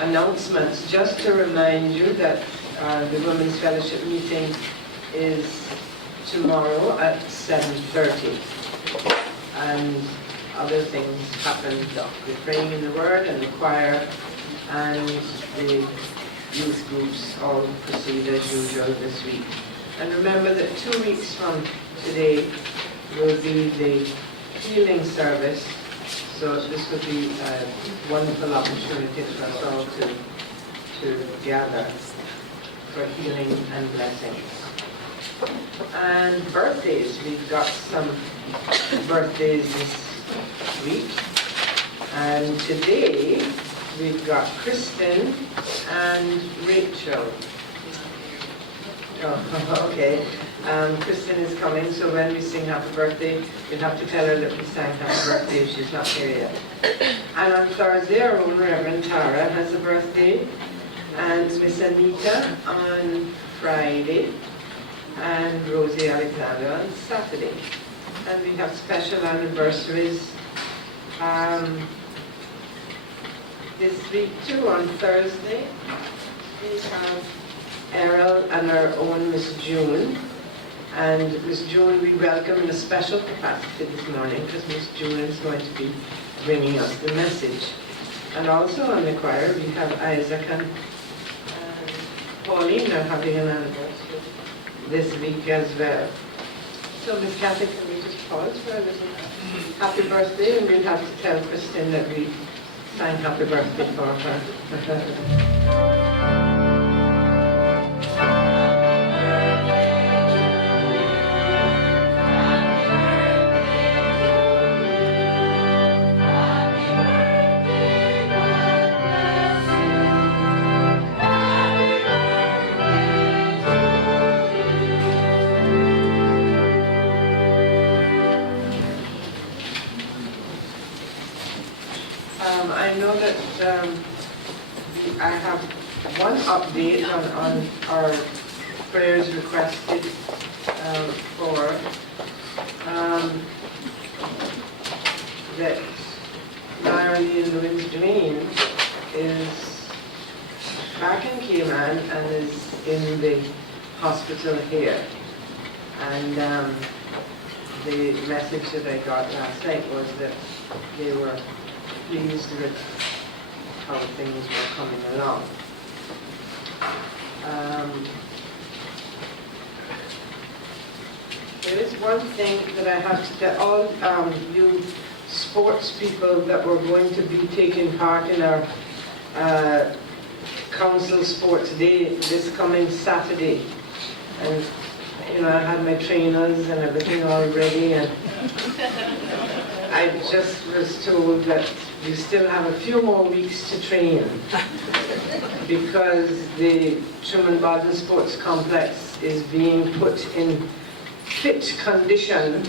announcements. Just to remind you that the Women's Fellowship meeting is tomorrow at 7:30. And other things happen. The praying in the Word and the choir and the youth groups all proceed as usual this week. And remember that 2 weeks from today will be the healing service. So this will be a wonderful opportunity for us all to gather for healing and blessing. And birthdays, we've got some birthdays this week. And today we've got Kristen and Rachel. Oh, okay. Kristen is coming, so when we sing happy birthday, we'll have to tell her that we sang happy birthday if she's not here yet. And on Thursday, our own Reverend Tara has a birthday, and Miss Anita on Friday, and Rosie Alexander on Saturday. And we have special anniversaries this week too. On Thursday, we have Errol and our own Miss June. And Miss June we welcome in a special capacity this morning because Miss June is going to be bringing us the message. And also on the choir we have Isaac and Pauline are having an anniversary this week as well. So Miss Kathy, can we just pause for a little happy birthday, and we'll have to tell Kristen that we sang happy birthday for her. I know that I have one update on our prayers requested for that Mary Louise Dwayne is back in Cayman and is in the hospital here. And the message that I got last night was that they were pleased with how things were coming along. There is one thing that I have to tell all you sports people that were going to be taking part in our Council Sports Day this coming Saturday. And you know, I had my trainers and everything all ready, and I just was told that we still have a few more weeks to train because the Truman Bodden Sports Complex is being put in fit condition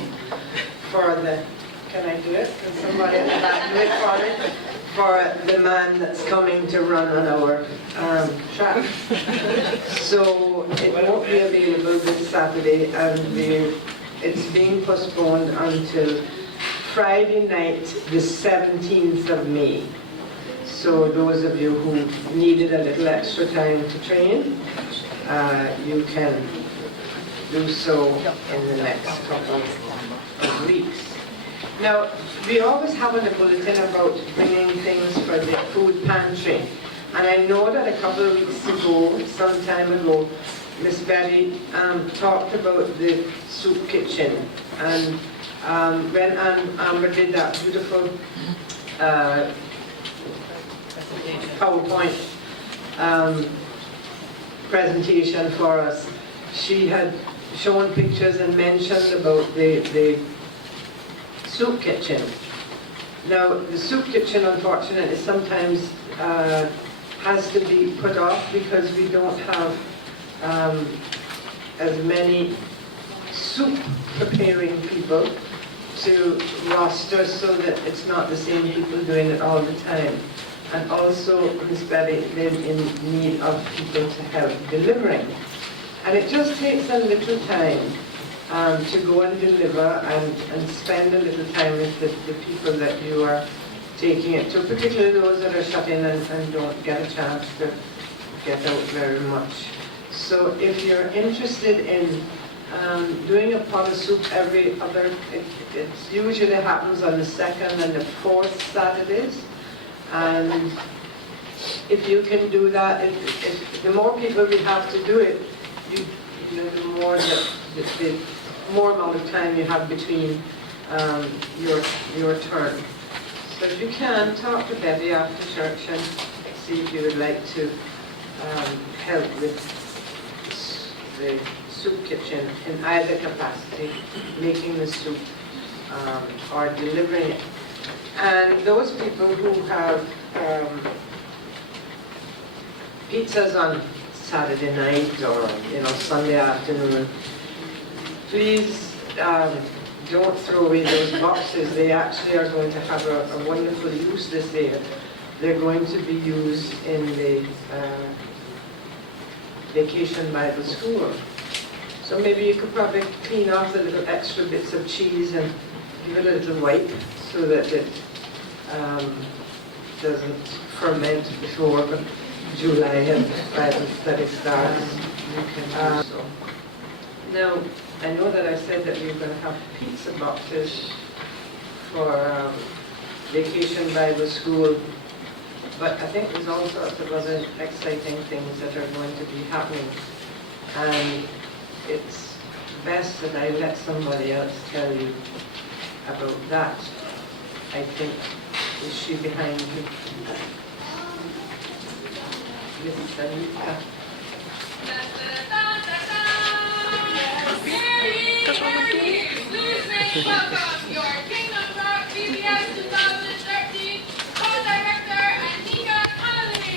for the, can I do it? Can somebody at the back do it for me? For the man that's coming to run on our track. So it won't be available this Saturday, and it's being postponed until Friday night, the 17th of May. So those of you who needed a little extra time to train, you can do so in the next couple of weeks. Now, we always have in the bulletin about bringing things for the food pantry. And I know that a couple of weeks ago, some time ago, Miss Betty talked about the soup kitchen. And when Amber did that beautiful PowerPoint presentation for us, she had shown pictures and mentioned about the soup kitchen. Now, the soup kitchen, unfortunately, sometimes has to be put off because we don't have as many soup preparing people to roster so that it's not the same people doing it all the time. And also, Miss Betty, they're in need of people to help delivering. And it just takes a little time to go and deliver and spend a little time with the people that you are taking it to, particularly those that are shut in and don't get a chance to get out very much. So if you're interested in doing a pot of soup every other, it usually happens on the second and the fourth Saturdays. And if you can do that, the more people we have to do it, the more the more amount of time you have between your turn. So if you can, talk to Betty after church and see if you would like to help with the soup kitchen in either capacity, making the soup or delivering it. And those people who have pizzas on Saturday night or Sunday afternoon, please don't throw away those boxes. They actually are going to have a wonderful use this year. They're going to be used in the Vacation Bible School. So maybe you could probably clean off the little extra bits of cheese and give it a little wipe so that it doesn't ferment before July and Bible study starts. So. Now, I know that I said that we were going to have pizza boxes for Vacation Bible School, but I think there's all sorts of other exciting things that are going to be happening. And it's best that I let somebody else tell you about that. I think, is she behind you? Mrs. Anita. Welcome your Kingdom Talk VBS 2013 co-director, Anika Connolly.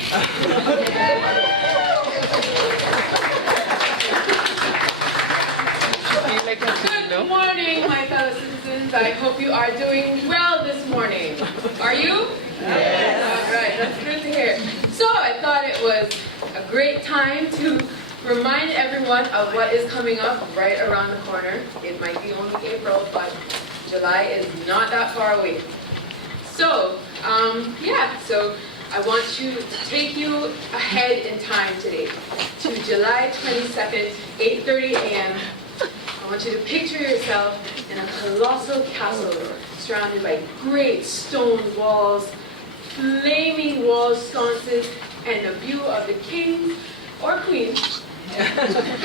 Good morning, my fellow citizens. I hope you are doing well this morning. Are you? Yes. All right, that's good to hear. So I thought it was a great time to remind everyone of what is coming up right around the corner. It might be only April, but July is not that far away. So, so I want to take you ahead in time today to July 22nd, 8:30 a.m. I want you to picture yourself in a colossal castle surrounded by great stone walls, flaming wall sconces, and a view of the king or queen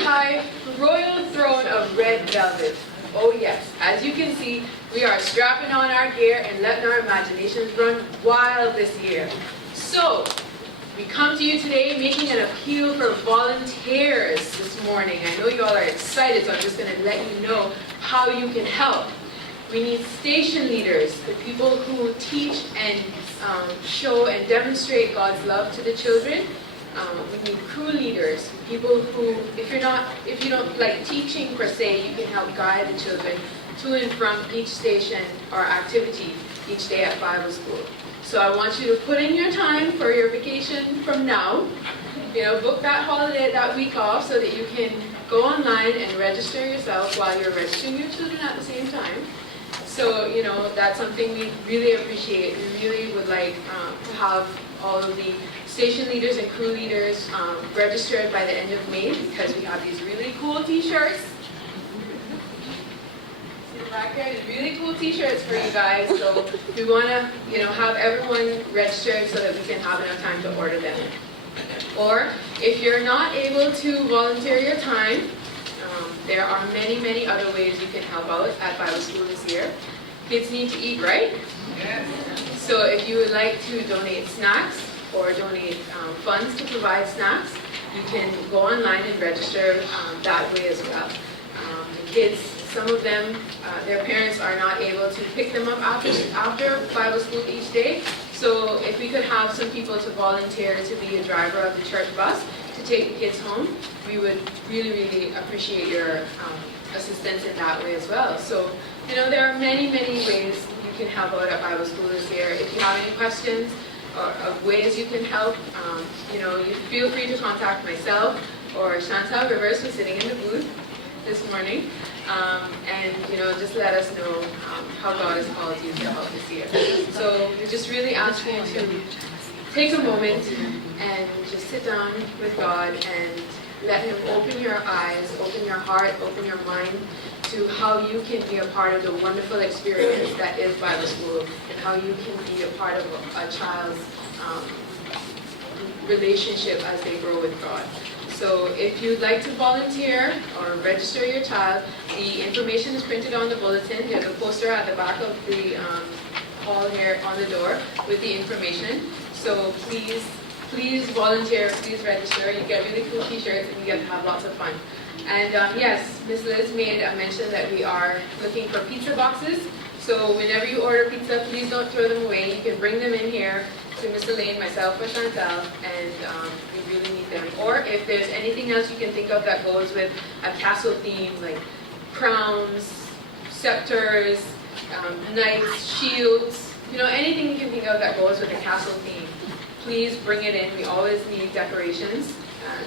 high royal throne of red velvet. Oh yes, as you can see, we are strapping on our gear and letting our imaginations run wild this year. So, we come to you today making an appeal for volunteers this morning. I know you all are excited, so I'm just going to let you know how you can help. We need station leaders, the people who teach and show and demonstrate God's love to the children. We need crew leaders, people who, if you don't like teaching per se, you can help guide the children to and from each station or activity each day at Bible school. So I want you to put in your time for your vacation from now. Book that holiday, that week off, so that you can go online and register yourself while you're registering your children at the same time. So, that's something we really appreciate. We really would like to have all of the station leaders and crew leaders registered by the end of May, because we have these really cool t-shirts. See the back there? These really cool t-shirts for you guys. So we want to, have everyone registered so that we can have enough time to order them. Or if you're not able to volunteer your time, there are many, many other ways you can help out at Bible school this year. Kids need to eat, right? Yes. So if you would like to donate snacks or donate funds to provide snacks, you can go online and register that way as well. The kids, some of them, their parents are not able to pick them up after Bible school each day. So if we could have some people to volunteer to be a driver of the church bus to take the kids home, we would really, really appreciate your assistance in that way as well. So, there are many, many ways you can help out at Bible school this year. If you have any questions of ways you can help, you feel free to contact myself or Chantal Rivers, who's sitting in the booth. this morning. And, just let us know how God has called you to help this year. So we just really ask you to take a moment and just sit down with God and let Him open your eyes, open your heart, open your mind to how you can be a part of the wonderful experience that is Bible school, and how you can be a part of a child's relationship as they grow with God. So if you'd like to volunteer or register your child, the information is printed on the bulletin. There's a poster at the back of the hall here on the door with the information. So please volunteer, please register. You get really cool t-shirts and you get to have lots of fun. And yes, Ms. Liz made a mention that we are looking for pizza boxes. So whenever you order pizza, please don't throw them away. You can bring them in here to Miss Elaine, myself, or Chantal, and we really need them. Or if there's anything else you can think of that goes with a castle theme, like crowns, scepters, knights, shields, anything you can think of that goes with a castle theme, please bring it in. We always need decorations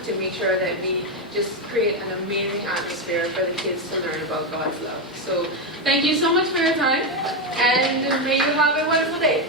to make sure that we just create an amazing atmosphere for the kids to learn about God's love. So thank you so much for your time, and may you have a wonderful day.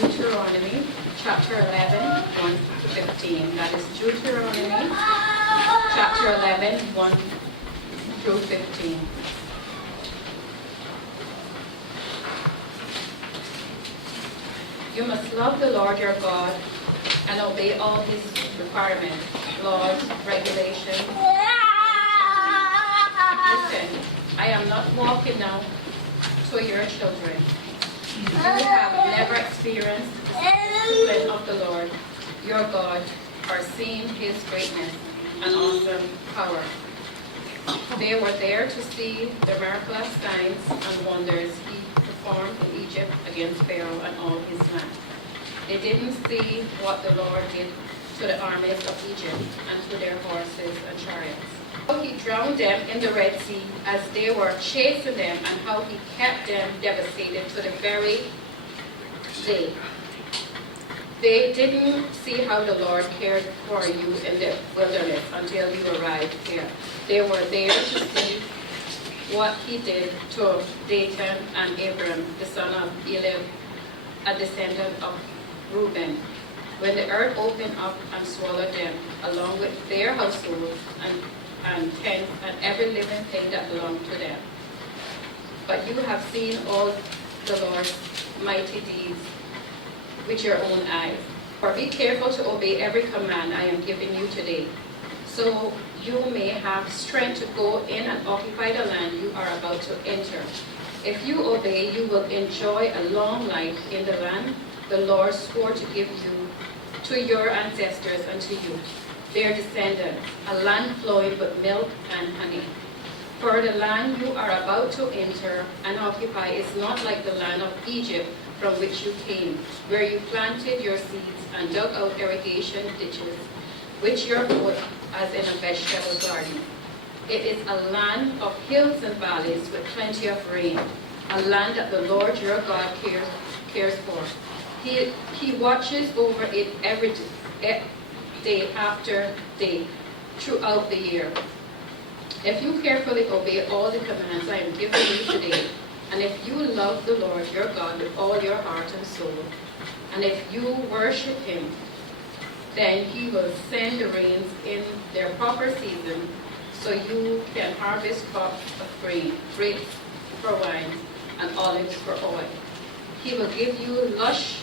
Deuteronomy chapter 11, 1 to 15. That is Deuteronomy chapter 11, 1 through 15. You must love the Lord your God and obey all his requirements, laws, regulations. Listen, I am not walking now to your children. You have never experienced the discipline of the Lord, your God, or seen his greatness and awesome power. They were there to see the miraculous signs and wonders he performed in Egypt against Pharaoh and all his men. They didn't see what the Lord did to the armies of Egypt and to their horses and chariots. How he drowned them in the Red Sea as they were chasing them, and how he kept them devastated to the very day. They didn't see how the Lord cared for you in the wilderness until you arrived here. They were there to see what he did to Dathan and Abram, the son of Elliott, a descendant of Reuben, when the earth opened up and swallowed them, along with their households and tents and every living thing that belonged to them. But you have seen all the Lord's mighty deeds with your own eyes. For be careful to obey every command I am giving you today, so you may have strength to go in and occupy the land you are about to enter. If you obey, you will enjoy a long life in the land the Lord swore to give to your ancestors and to you, their descendants, a land flowing with milk and honey. For the land you are about to enter and occupy is not like the land of Egypt from which you came, where you planted your seeds and dug out irrigation ditches, which your foot as in a vegetable garden. It is a land of hills and valleys with plenty of rain, a land that the Lord your God cares for. He watches over it every day after day throughout the year. If you carefully obey all the commands I am giving you today, and if you love the Lord your God with all your heart and soul, and if you worship him, then he will send the rains in their proper season, so you can harvest crops of grain, grapes for wine, and olives for oil. He will give you lush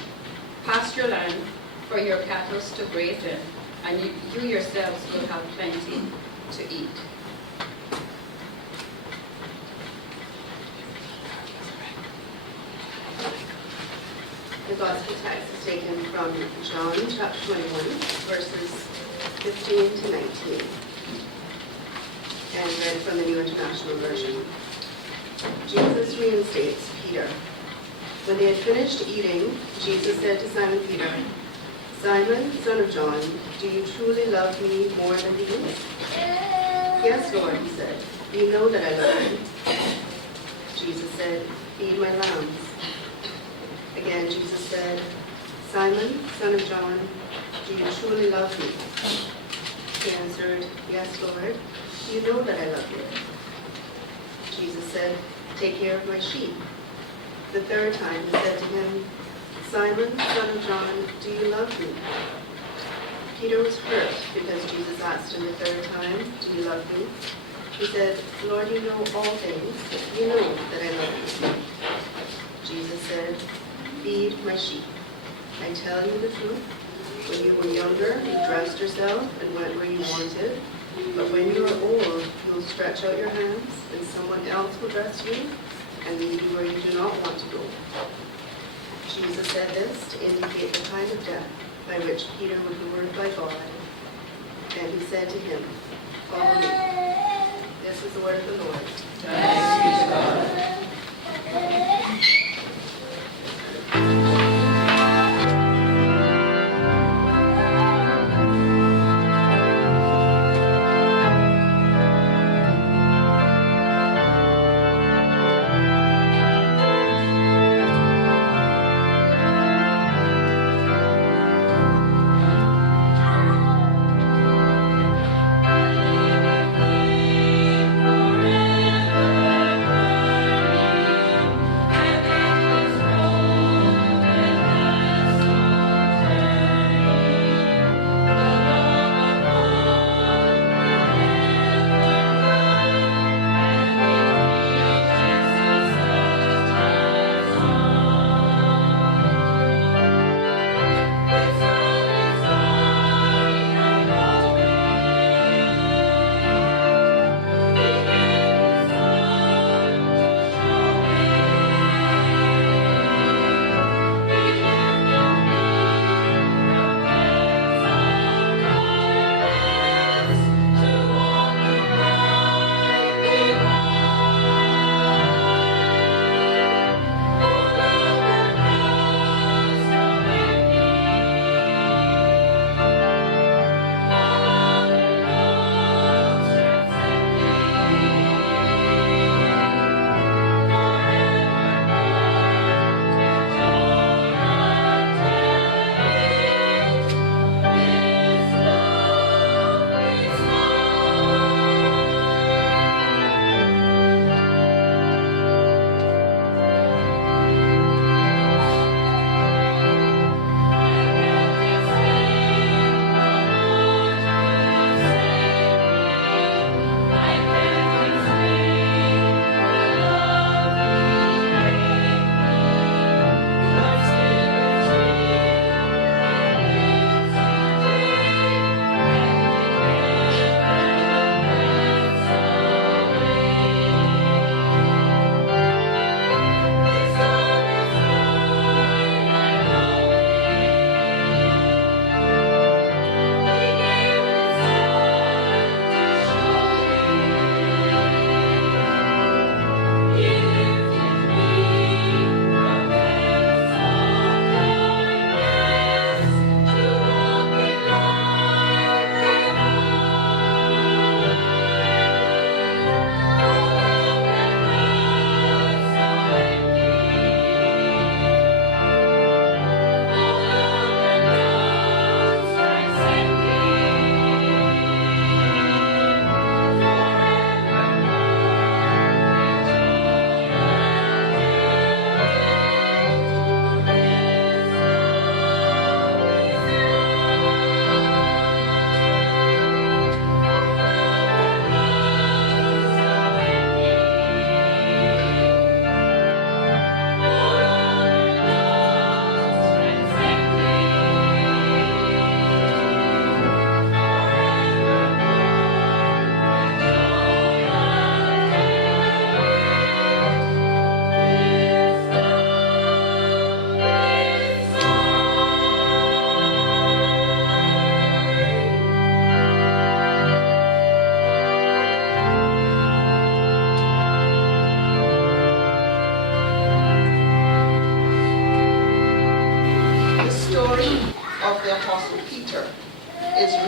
pasture land for your cattle to graze in, and you yourselves will have plenty to eat. The gospel text is taken from John chapter 21, verses 15 to 19, and read from the New International Version. Jesus reinstates Peter. When they had finished eating, Jesus said to Simon Peter, "Simon, son of John, do you truly love me more than these?" "Yes, Lord," he said. "You know that I love you." Jesus said, "Feed my lambs." Again, Jesus said, "Simon, son of John, do you truly love me?" He answered, "Yes, Lord, you know that I love you." Jesus said, "Take care of my sheep." The third time he said to him, "Simon, son of John, do you love me?" Peter was hurt because Jesus asked him the third time, "Do you love me?" He said, "Lord, you know all things. You know that I love you." Jesus said, "Feed my sheep. I tell you the truth. When you were younger, you dressed yourself and went where you wanted. But when you are old, you will stretch out your hands, and someone else will dress you and lead you where you do not want to go." Jesus said this to indicate the kind of death by which Peter would be glorified by God. And he said to him, "Follow me." This is the word of the Lord. Thanks be to God. Forever.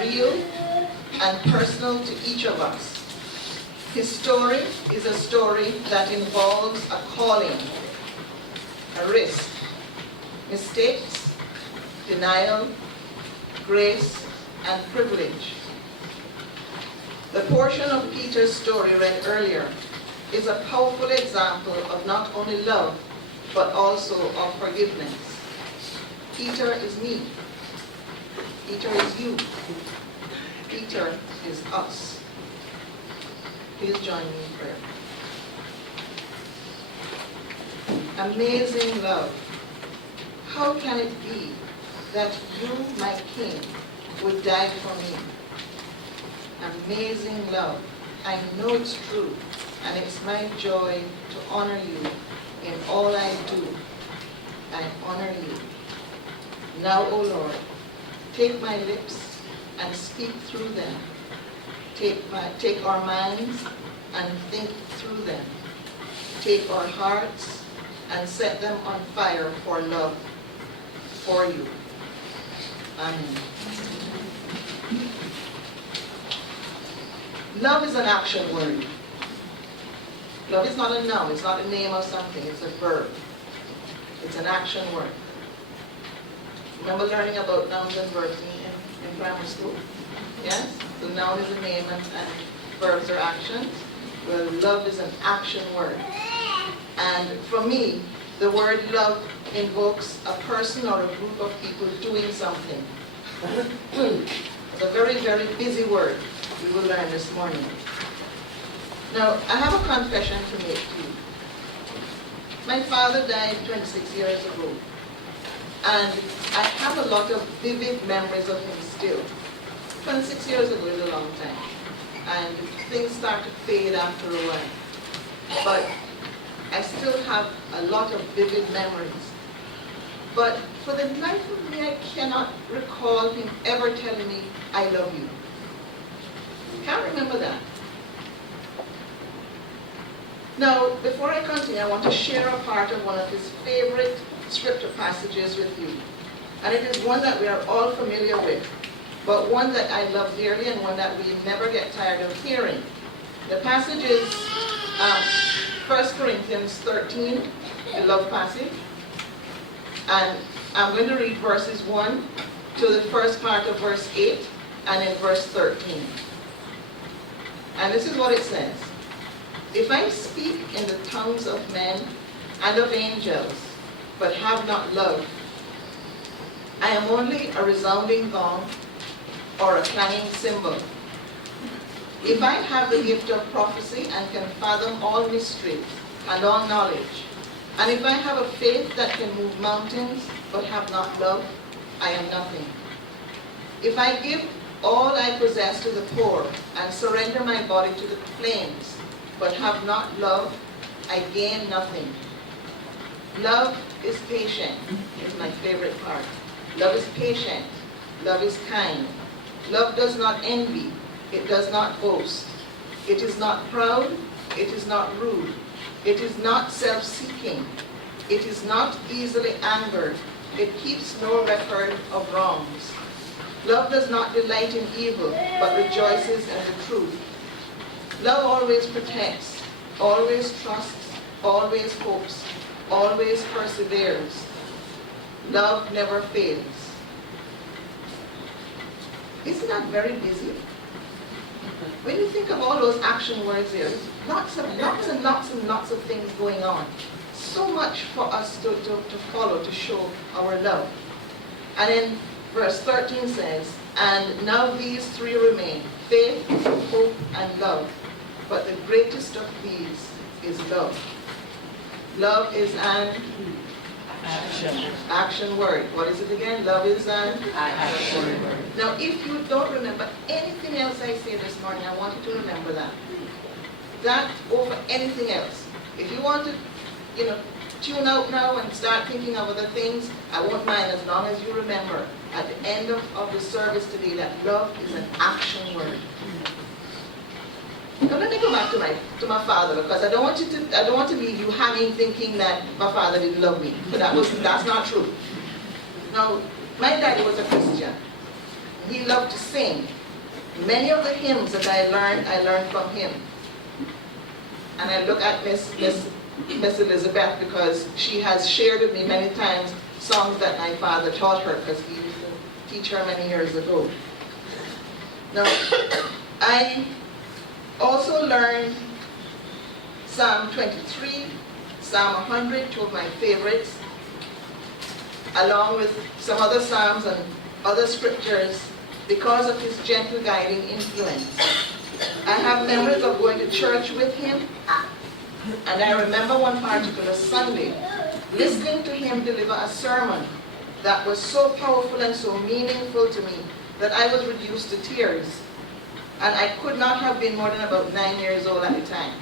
real and personal to each of us. His story is a story that involves a calling, a risk, mistakes, denial, grace, and privilege. The portion of Peter's story read earlier is a powerful example of not only love, but also of forgiveness. Peter is me. Peter is you. Peter is us. Please join me in prayer. Amazing love. How can it be that you, my King, would die for me? Amazing love. I know it's true, and it's my joy to honor you in all I do. I honor you. Now, O Lord, take my lips and speak through them. Take our minds and think through them. Take our hearts and set them on fire for love for you. Amen. Love is an action word. Love is not a noun. It's not a name of something. It's a verb. It's an action word. Remember learning about nouns and verbs in primary school? Yes? The noun is a name and verbs are actions. Well, love is an action word. And for me, the word love invokes a person or a group of people doing something. It's a very, very busy word we will learn this morning. Now, I have a confession to make to you. My father died 26 years ago. And I have a lot of vivid memories of him still. 26 years ago is a long time. And things start to fade after a while. But I still have a lot of vivid memories. But for the life of me, I cannot recall him ever telling me, I love you. Can't remember that. Now, before I continue, I want to share a part of one of his favorite scripture passages with you. And it is one that we are all familiar with, but one that I love dearly and one that we never get tired of hearing. The passage is 1 Corinthians 13, the love passage. And I'm going to read verses 1 to the first part of verse 8 and in verse 13. And this is what it says. If I speak in the tongues of men and of angels, but have not love, I am only a resounding gong or a clanging cymbal. If I have the gift of prophecy and can fathom all mysteries and all knowledge, and if I have a faith that can move mountains but have not love, I am nothing. If I give all I possess to the poor and surrender my body to the flames, but have not love, I gain nothing. Love is patient, is my favorite part. Love is patient. Love is kind. Love does not envy. It does not boast. It is not proud. It is not rude. It is not self-seeking. It is not easily angered. It keeps no record of wrongs. Love does not delight in evil, but rejoices in the truth. Love always protects, always trusts, always hopes, always perseveres. Love never fails. Isn't that very busy? When you think of all those action words there, lots and lots of things going on. So much for us to follow, to show our love. And then verse 13 says, and now these three remain, faith, hope, and love. But the greatest of these is love. Love is an action word. What is it again? Love is an action word. Now, if you don't remember anything else I say this morning, I want you to remember that. That over anything else. If you want to, tune out now and start thinking of other things, I won't mind as long as you remember at the end of the service today that love is an action word. Now let me go back to my father, because I don't want to leave you hanging thinking that my father didn't love me. That's not true. Now, my daddy was a Christian. He loved to sing. Many of the hymns that I learned from him. And I look at Miss Elizabeth because she has shared with me many times songs that my father taught her because he used to teach her many years ago. Now, I also learned Psalm 23, Psalm 100, two of my favorites, along with some other psalms and other scriptures because of his gentle guiding influence. I have memories of going to church with him, and I remember one particular Sunday listening to him deliver a sermon that was so powerful and so meaningful to me that I was reduced to tears. And I could not have been more than about 9 years old at the time.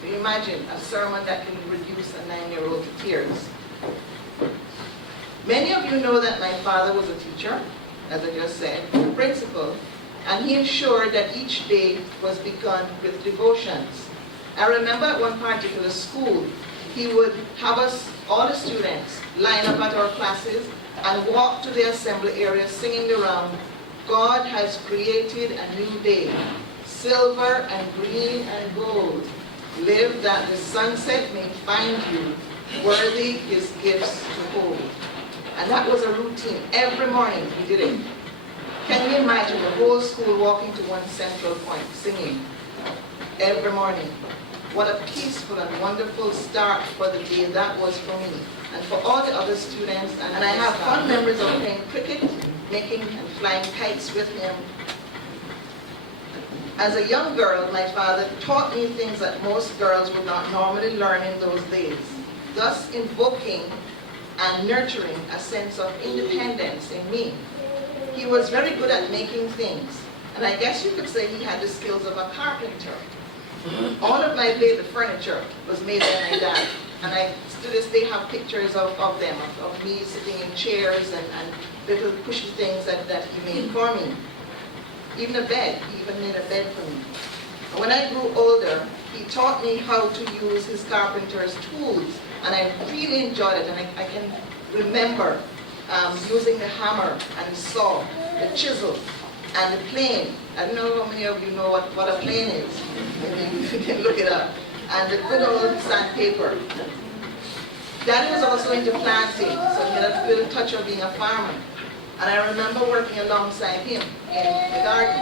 Can you imagine a sermon that can reduce a 9-year-old to tears? Many of you know that my father was a teacher, as I just said, a principal, and he ensured that each day was begun with devotions. I remember at one particular school, he would have us, all the students, line up at our classes and walk to the assembly area singing the round, God has created a new day, silver and green and gold. Live that the sunset may find you, worthy his gifts to hold. And that was a routine. Every morning we did it. Can you imagine the whole school walking to one central point, singing every morning? What a peaceful and wonderful start for the day that was for me and for all the other students. And I have fond memories of playing cricket, making and flying kites with him. As a young girl, my father taught me things that most girls would not normally learn in those days, thus invoking and nurturing a sense of independence in me. He was very good at making things, and I guess you could say he had the skills of a carpenter. All of my baby furniture was made by my dad, and I to this day have pictures of them, of me sitting in chairs and little pushy things that he made for me. Even a bed, he even made a bed for me. And when I grew older, he taught me how to use his carpenter's tools, and I really enjoyed it, and I can remember using the hammer and the saw, the chisel, and the plane. I don't know how many of you know what a plane is. Maybe you can look it up. And the good old sandpaper. Daddy was also into planting, so he had a little touch of being a farmer. And I remember working alongside him in the garden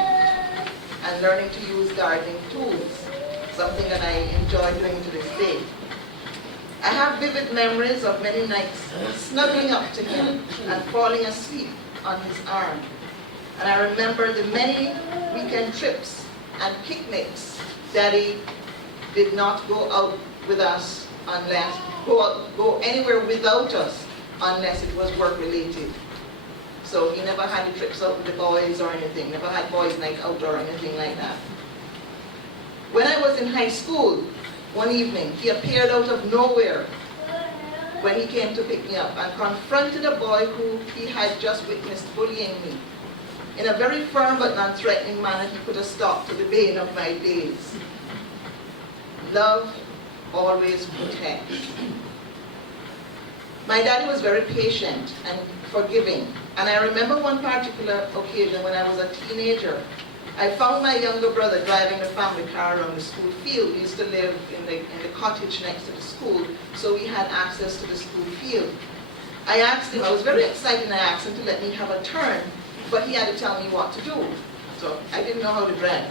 and learning to use gardening tools, something that I enjoy doing to this day. I have vivid memories of many nights snuggling up to him and falling asleep on his arm. And I remember the many weekend trips and picnics. Daddy did not go out with us unless, go anywhere without us unless it was work related. So he never had the trips out with the boys or anything, never had boys' night out or anything like that. When I was in high school, one evening, he appeared out of nowhere when he came to pick me up and confronted a boy who he had just witnessed bullying me. In a very firm but non-threatening manner, he put a stop to the bane of my days. Love always protects. My daddy was very patient and forgiving. And I remember one particular occasion when I was a teenager. I found my younger brother driving the family car around the school field. We used to live in the cottage next to the school, so we had access to the school field. I asked him, I was very excited, and I asked him to let me have a turn, but he had to tell me what to do. So I didn't know how to drive.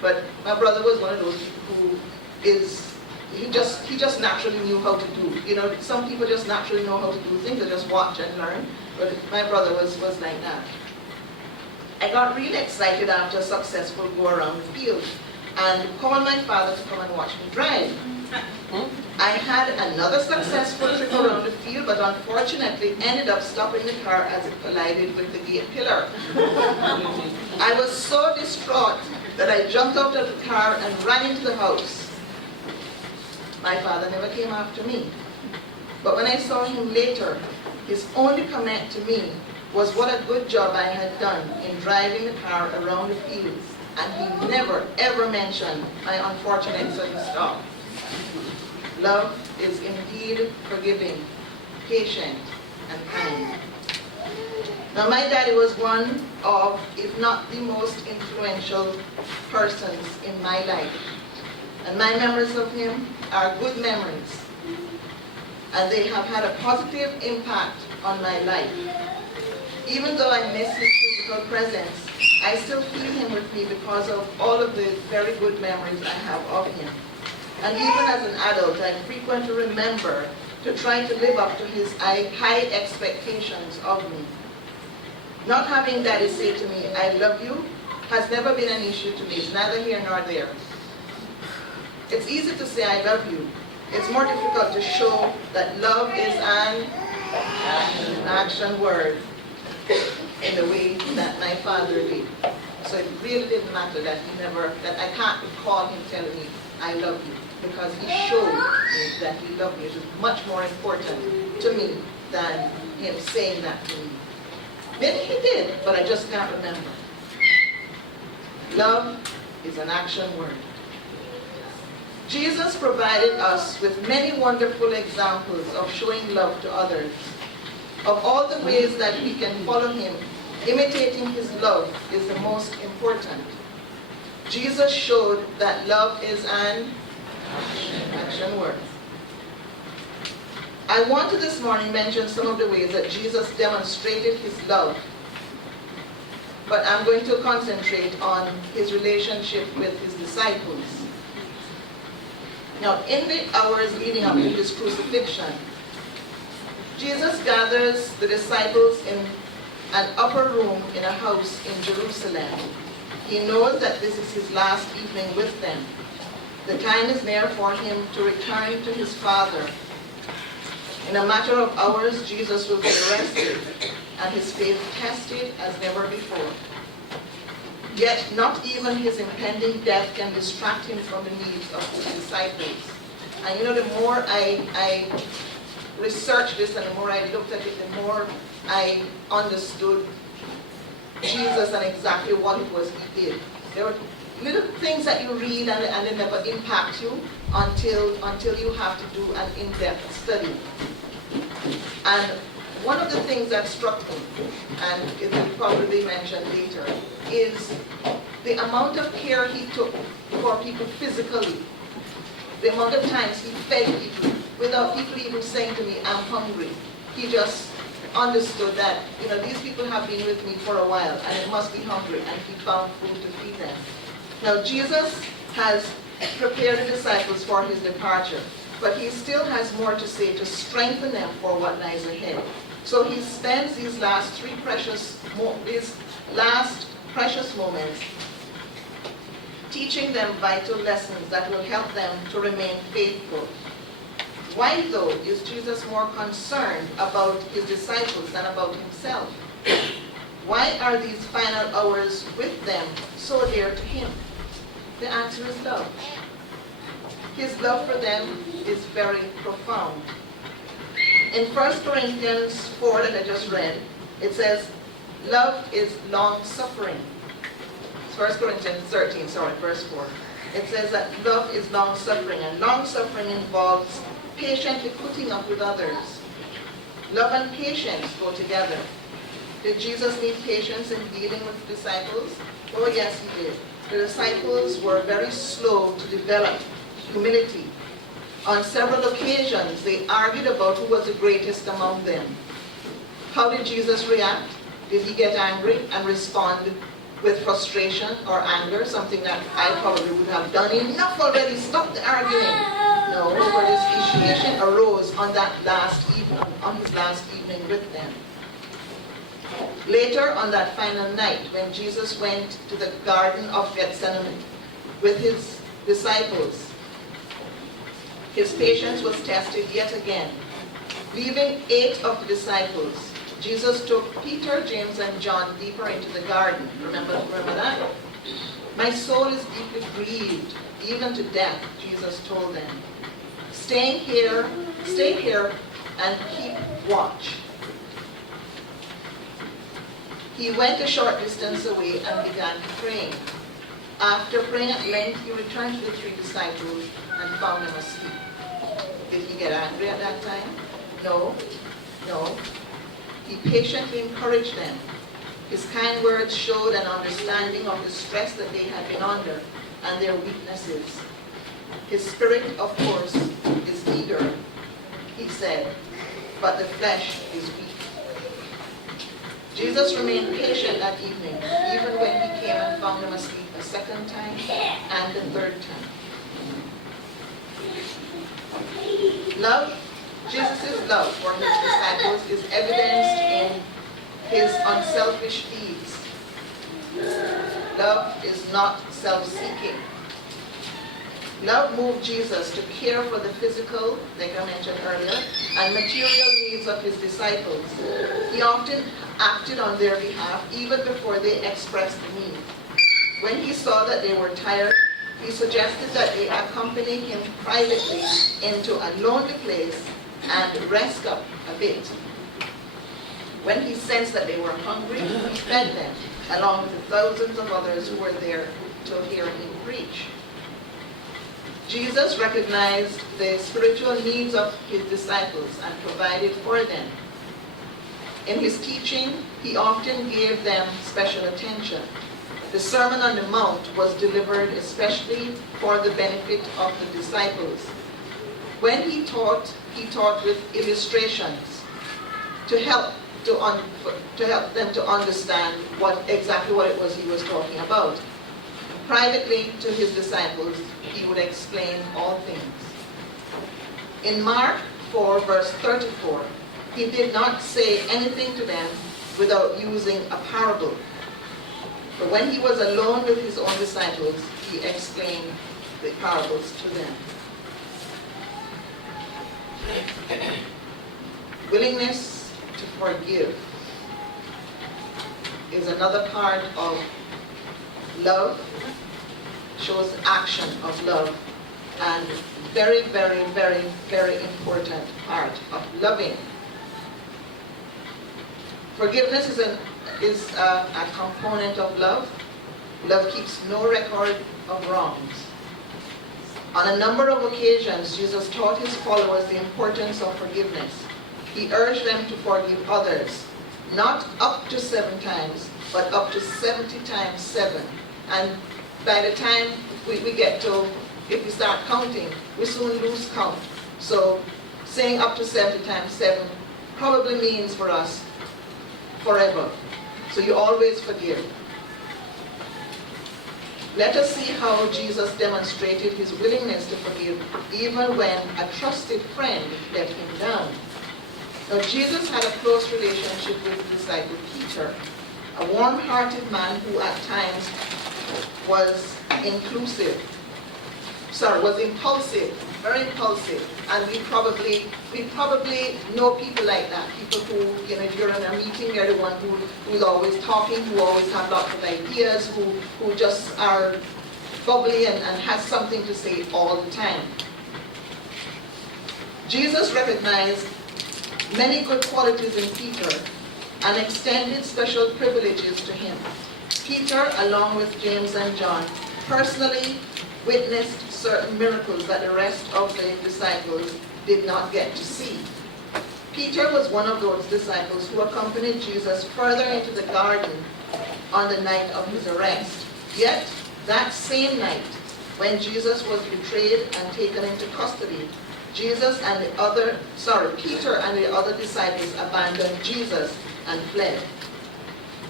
But my brother was one of those people who he just naturally knew how to do. You know, some people just naturally know how to do things, they just watch and learn. But my brother was like that. I got really excited after a successful go around the field and called my father to come and watch me drive. I had another successful trip around the field, but unfortunately ended up stopping the car as it collided with the gate pillar. I was so distraught that I jumped out of the car and ran into the house. My father never came after me. But when I saw him later, his only comment to me was what a good job I had done in driving the car around the fields, and he never ever mentioned my unfortunate sudden stop. Love is indeed forgiving, patient, and kind. Now, my daddy was one of, if not the most influential persons in my life. And my memories of him are good memories. And they have had a positive impact on my life. Even though I miss his physical presence, I still feel him with me because of all of the very good memories I have of him. And even as an adult, I frequently remember to try to live up to his high expectations of me. Not having daddy say to me, I love you, has never been an issue to me. It's neither here nor there. It's easy to say I love you. It's more difficult to show that love is an action word in the way that my father did. So it really didn't matter that that I can't recall him telling me I love you, because he showed me that he loved me. It was much more important to me than him saying that to me. Maybe he did, but I just can't remember. Love is an action word. Jesus provided us with many wonderful examples of showing love to others. Of all the ways that we can follow him, imitating his love is the most important. Jesus showed that love is an action word. I want to this morning mention some of the ways that Jesus demonstrated his love, but I'm going to concentrate on his relationship with his disciples. Now, in the hours leading up to his crucifixion, Jesus gathers the disciples in an upper room in a house in Jerusalem. He knows that this is his last evening with them. The time is near for him to return to his Father. In a matter of hours, Jesus will be arrested and his faith tested as never before. Yet not even his impending death can distract him from the needs of his disciples. And you know, the more I researched this and the more I looked at it, the more I understood Jesus and exactly what it was he did. There were little things that you read and they never impact you until you have to do an in-depth study. And one of the things that struck me, and it will probably be mentioned later, is the amount of care he took for people physically. The amount of times he fed people without people even saying to me, I'm hungry. He just understood that, you know, these people have been with me for a while and they must be hungry, and he found food to feed them. Now, Jesus has prepared the disciples for his departure, but he still has more to say to strengthen them for what lies ahead. So he spends these last precious moments teaching them vital lessons that will help them to remain faithful. Why, though, is Jesus more concerned about his disciples than about himself? Why are these final hours with them so dear to him? The answer is love. His love for them is very profound. In 1 Corinthians 4 that I just read, it says, love is long-suffering. It's 1 Corinthians 13, verse 4. It says that love is long-suffering, and long-suffering involves patiently putting up with others. Love and patience go together. Did Jesus need patience in dealing with the disciples? Oh, yes, he did. The disciples were very slow to develop humility. On several occasions, they argued about who was the greatest among them. How did Jesus react? Did he get angry and respond with frustration or anger, something that I probably would have done? Enough already, stop the arguing. No, but his initiation arose on that last evening, on his last evening with them. Later, on that final night, when Jesus went to the Garden of Gethsemane with his disciples, his patience was tested yet again. Leaving 8 of the disciples, Jesus took Peter, James, and John deeper into the garden. Remember that? My soul is deeply grieved, even to death, Jesus told them. Stay here and keep watch. He went a short distance away and began praying. After praying at length, he returned to the 3 disciples and found them asleep. Did he get angry at that time? No. He patiently encouraged them. His kind words showed an understanding of the stress that they had been under and their weaknesses. His spirit, of course, is eager, he said, but the flesh is weak. Jesus remained patient that evening, even when he came and found them asleep a second time and the third time. Love, Jesus' love for his disciples is evidenced in his unselfish deeds. Love is not self-seeking. Love moved Jesus to care for the physical, like I mentioned earlier, and material needs of his disciples. He often acted on their behalf even before they expressed the need. When he saw that they were tired, he suggested that they accompany him privately into a lonely place and rest up a bit. When he sensed that they were hungry, he fed them, along with the thousands of others who were there to hear him preach. Jesus recognized the spiritual needs of his disciples and provided for them. In his teaching, he often gave them special attention. The Sermon on the Mount was delivered especially for the benefit of the disciples. When he taught with illustrations to help them to understand exactly what it was he was talking about. Privately to his disciples, he would explain all things. In Mark 4, verse 34, he did not say anything to them without using a parable. But when he was alone with his own disciples, he explained the parables to them. Willingness to forgive is another part of love, shows action of love, and very, very, very, very important part of loving. Forgiveness is a component of love. Love keeps no record of wrongs. On a number of occasions, Jesus taught his followers the importance of forgiveness. He urged them to forgive others, not up to 7 times, but up to 70 times 7. And by the time we get to, if we start counting, we soon lose count. So saying up to 70 times 7 probably means for us forever. So you always forgive. Let us see how Jesus demonstrated his willingness to forgive even when a trusted friend let him down. Now, Jesus had a close relationship with his disciple Peter, a warm-hearted man who at times was impulsive, very impulsive. And we probably know people like that. People who, if you're in a meeting, they're the one who's always talking, who always have lots of ideas, who just are bubbly and has something to say all the time. Jesus recognized many good qualities in Peter and extended special privileges to him. Peter, along with James and John, personally witnessed certain miracles that the rest of the disciples did not get to see. Peter was one of those disciples who accompanied Jesus further into the garden on the night of his arrest. Yet, that same night, when Jesus was betrayed and taken into custody, Peter and the other disciples abandoned Jesus and fled.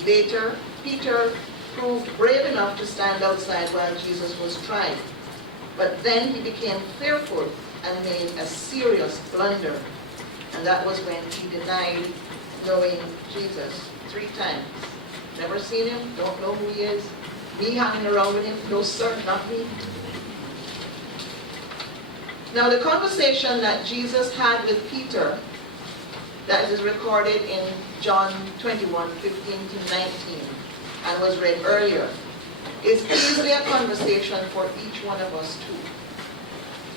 Later, Peter proved brave enough to stand outside while Jesus was tried. But then he became fearful and made a serious blunder. And that was when he denied knowing Jesus 3 times. Never seen him, don't know who he is. Me hanging around with him, no sir, not me. Now the conversation that Jesus had with Peter, that is recorded in John 21, 15 to 19, and was read earlier, is easily a conversation for each one of us too.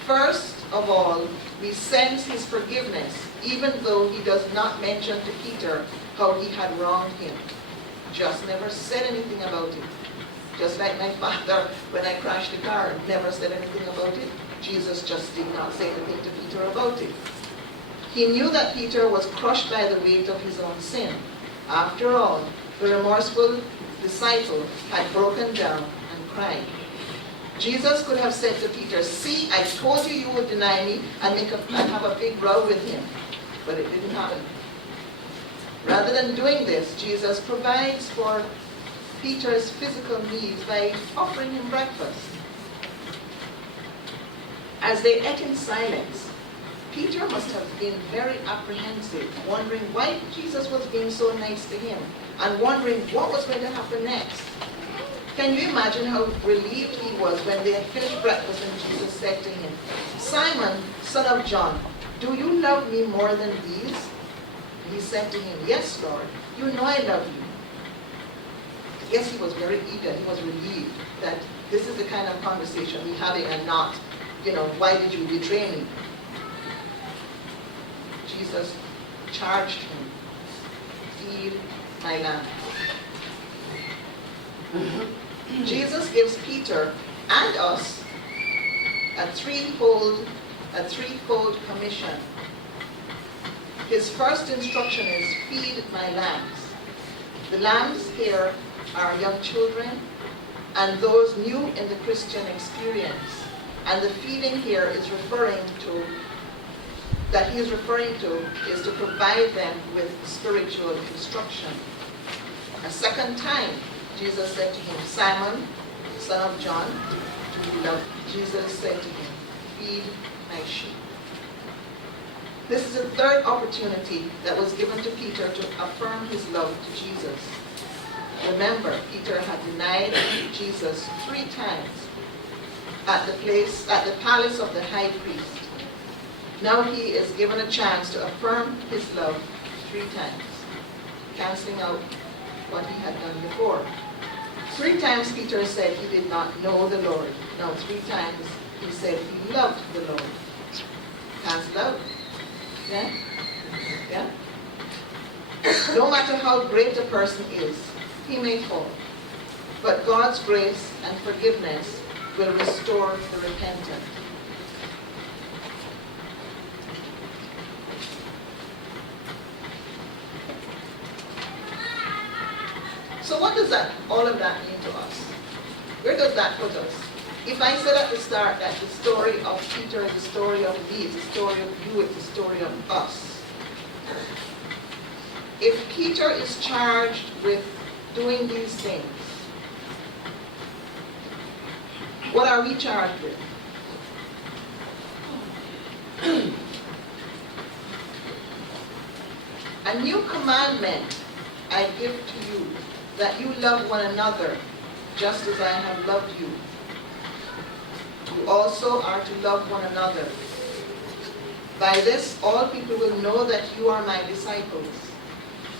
First of all, we sense his forgiveness, even though he does not mention to Peter how he had wronged him. Just never said anything about it. Just like my father, when I crashed the car, never said anything about it. Jesus just did not say anything to Peter about it. He knew that Peter was crushed by the weight of his own sin. After all, the remorseful disciple had broken down and cried. Jesus could have said to Peter, "See, I told you you would deny me and have a big row with him." But it didn't happen. Rather than doing this, Jesus provides for Peter's physical needs by offering him breakfast. As they ate in silence, Peter must have been very apprehensive, wondering why Jesus was being so nice to him, and wondering what was going to happen next. Can you imagine how relieved he was when they had finished breakfast and Jesus said to him, "Simon, son of John, do you love me more than these?" He said to him, "Yes, Lord, you know I love you." Yes, he was very eager. He was relieved that this is the kind of conversation we're having and not, why did you betray me? Jesus charged him, "Feed my lambs." Jesus gives Peter and us a threefold commission. His first instruction is, "Feed my lambs." The lambs here are young children and those new in the Christian experience. And the feeding here is he's referring to is to provide them with spiritual instruction. A second time, Jesus said to him, "Simon, son of John, do you love me?" Jesus said to him, "Feed my sheep." This is the third opportunity that was given to Peter to affirm his love to Jesus. Remember, Peter had denied Jesus 3 times at the palace of the high priest. Now he is given a chance to affirm his love 3 times, canceling out what he had done before. 3 times Peter said he did not know the Lord. Now 3 times he said he loved the Lord. Cancel out. Yeah? Yeah? No matter how great a person is, he may fall. But God's grace and forgiveness will restore the repentant. So what does all of that mean to us? Where does that put us? If I said at the start that the story of Peter is the story of me, it's the story of you, it's the story of us. If Peter is charged with doing these things, what are we charged with? A new commandment I give to you, that you love one another just as I have loved you. You also are to love one another. By this, all people will know that you are my disciples,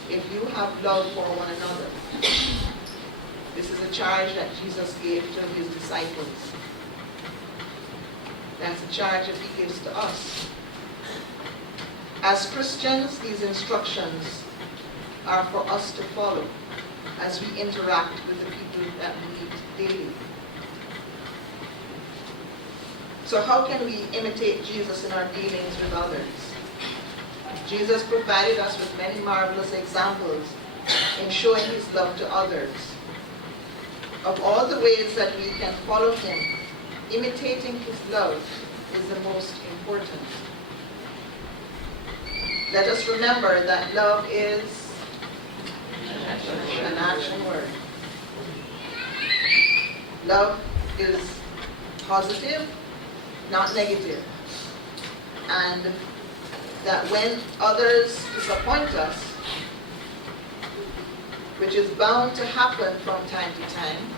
if you have love for one another. This is a charge that Jesus gave to his disciples. That's a charge that he gives to us. As Christians, these instructions are for us to follow as we interact with the people that we meet daily. So how can we imitate Jesus in our dealings with others? Jesus provided us with many marvelous examples in showing his love to others. Of all the ways that we can follow him, imitating his love is the most important. Let us remember that love is an action word. Love is positive, not negative. And that when others disappoint us, which is bound to happen from time to time,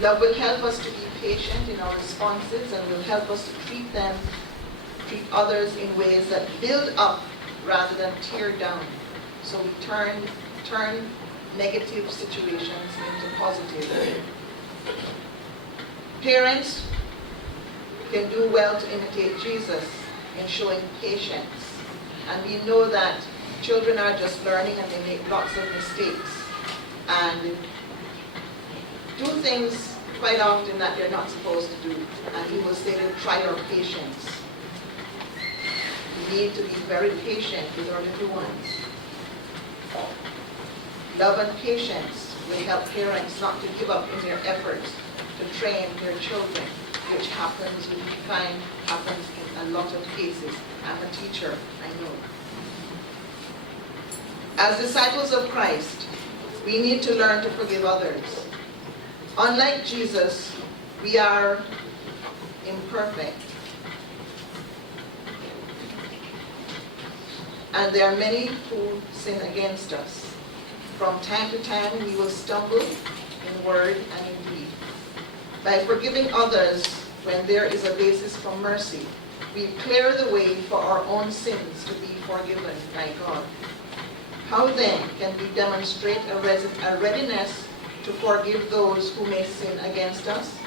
love will help us to be patient in our responses and will help us to treat others in ways that build up rather than tear down. So we turn negative situations into positive. Parents can do well to imitate Jesus in showing patience. And we know that children are just learning and they make lots of mistakes and do things quite often that they're not supposed to do. And we will say to try your patience. need to be very patient with our little ones. Love and patience will help parents not to give up in their efforts to train their children, which happens, we find happens in a lot of cases. I'm a teacher, I know. As disciples of Christ, we need to learn to forgive others. Unlike Jesus, we are imperfect. And there are many who sin against us. From time to time, we will stumble in word and in deed. By forgiving others when there is a basis for mercy, we clear the way for our own sins to be forgiven by God. How then can we demonstrate a readiness to forgive those who may sin against us?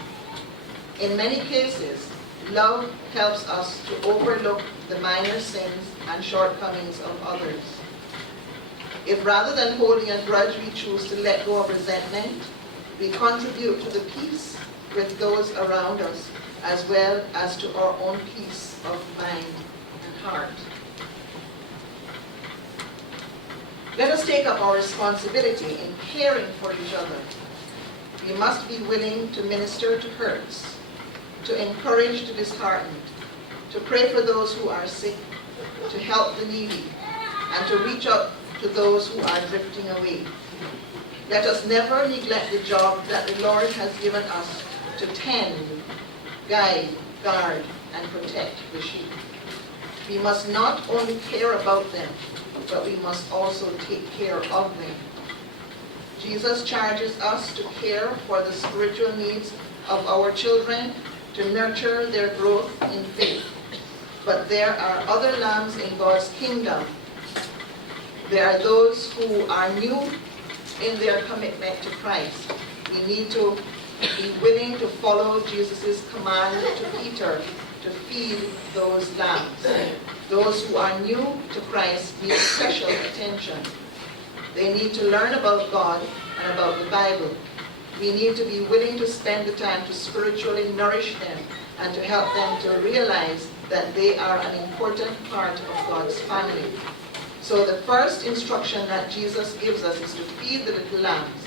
In many cases, love helps us to overlook the minor sins and shortcomings of others. If rather than holding a grudge we choose to let go of resentment, we contribute to the peace with those around us as well as to our own peace of mind and heart. Let us take up our responsibility in caring for each other. We must be willing to minister to hurts, to encourage the disheartened, to pray for those who are sick, to help the needy, and to reach out to those who are drifting away. Let us never neglect the job that the Lord has given us to tend, guide, guard, and protect the sheep. We must not only care about them, but we must also take care of them. Jesus charges us to care for the spiritual needs of our children, to nurture their growth in faith. But there are other lambs in God's kingdom. There are those who are new in their commitment to Christ. We need to be willing to follow Jesus' command to Peter to feed those lambs. Those who are new to Christ need special attention. They need to learn about God and about the Bible. We need to be willing to spend the time to spiritually nourish them and to help them to realize that they are an important part of God's family. So the first instruction that Jesus gives us is to feed the little lambs,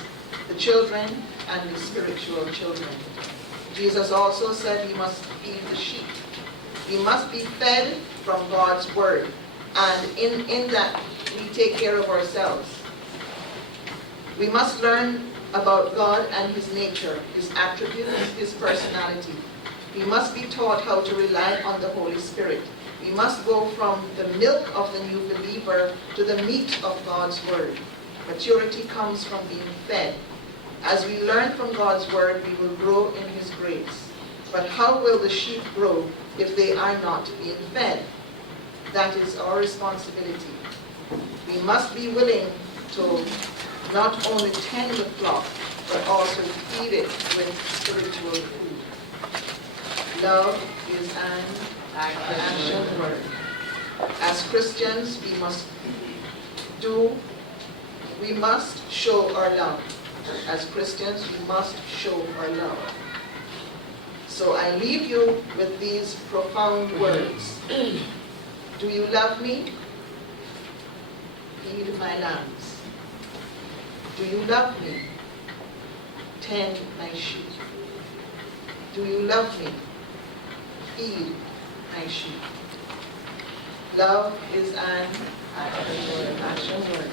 the children and the spiritual children. Jesus also said we must feed the sheep. We must be fed from God's word, and in that we take care of ourselves. We must learn about God and his nature, his attributes, his personality. We must be taught how to rely on the Holy Spirit. We must go from the milk of the new believer to the meat of God's word. Maturity comes from being fed. As we learn from God's word, we will grow in his grace. But how will the sheep grow if they are not being fed? That is our responsibility. We must be willing to not only tend the flock, but also feed it with spiritual food. Love is an action word. As Christians, we must show our love. As Christians, we must show our love. So I leave you with these profound words. Do you love me? Feed my lambs. Do you love me? Tend my sheep. Do you love me? Feed my sheep. Love is an action word.